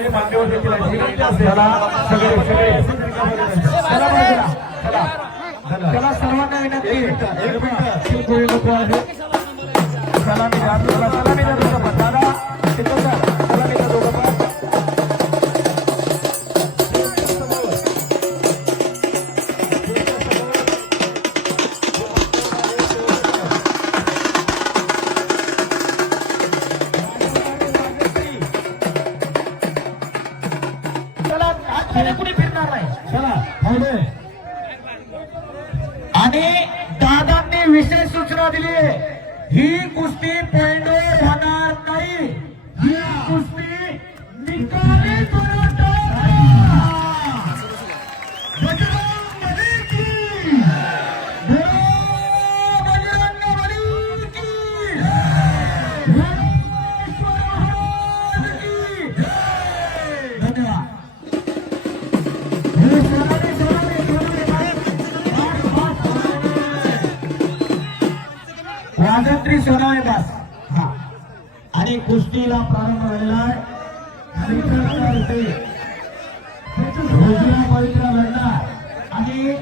आहे मान्यवर देखील आहे चला सगळे सगळे चला सर्वांना विनंती सलामी सलामी दादा सलामी दोघं कुणी फिरणार नाही चला आणि दादांनी विशेष सूचना दिली ही कुस्ती पॉइंटवर होणार नाही ही कुस्ती निकाली वाजंत्री सोनाळे दास हा आणि कुस्तीला प्रारंभ झालेला आहे उजिरा पवित्र लढणार आणि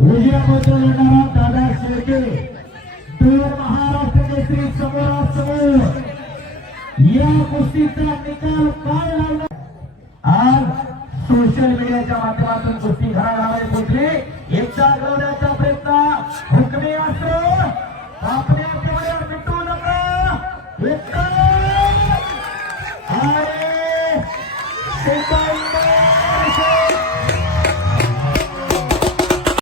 उजिरा पवित्र लढणारा दादा शेळके दूर महाराष्ट्र केसरी समोरासमोर या कुस्तीचा निकाल काय लागला आज सोशल मीडियाच्या माध्यमातून कुस्ती घराघरामध्ये पोहोचली एकदा घडवण्याचा प्रयत्न हुकमी असतो आपल्या मिटू नका